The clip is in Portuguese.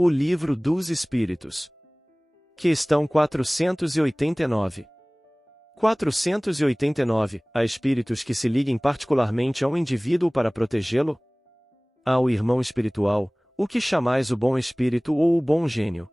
O Livro dos Espíritos. Questão 489. 489. Há espíritos que se liguem particularmente a um indivíduo para protegê-lo? Ao irmão espiritual, o que chamais o bom espírito ou o bom gênio?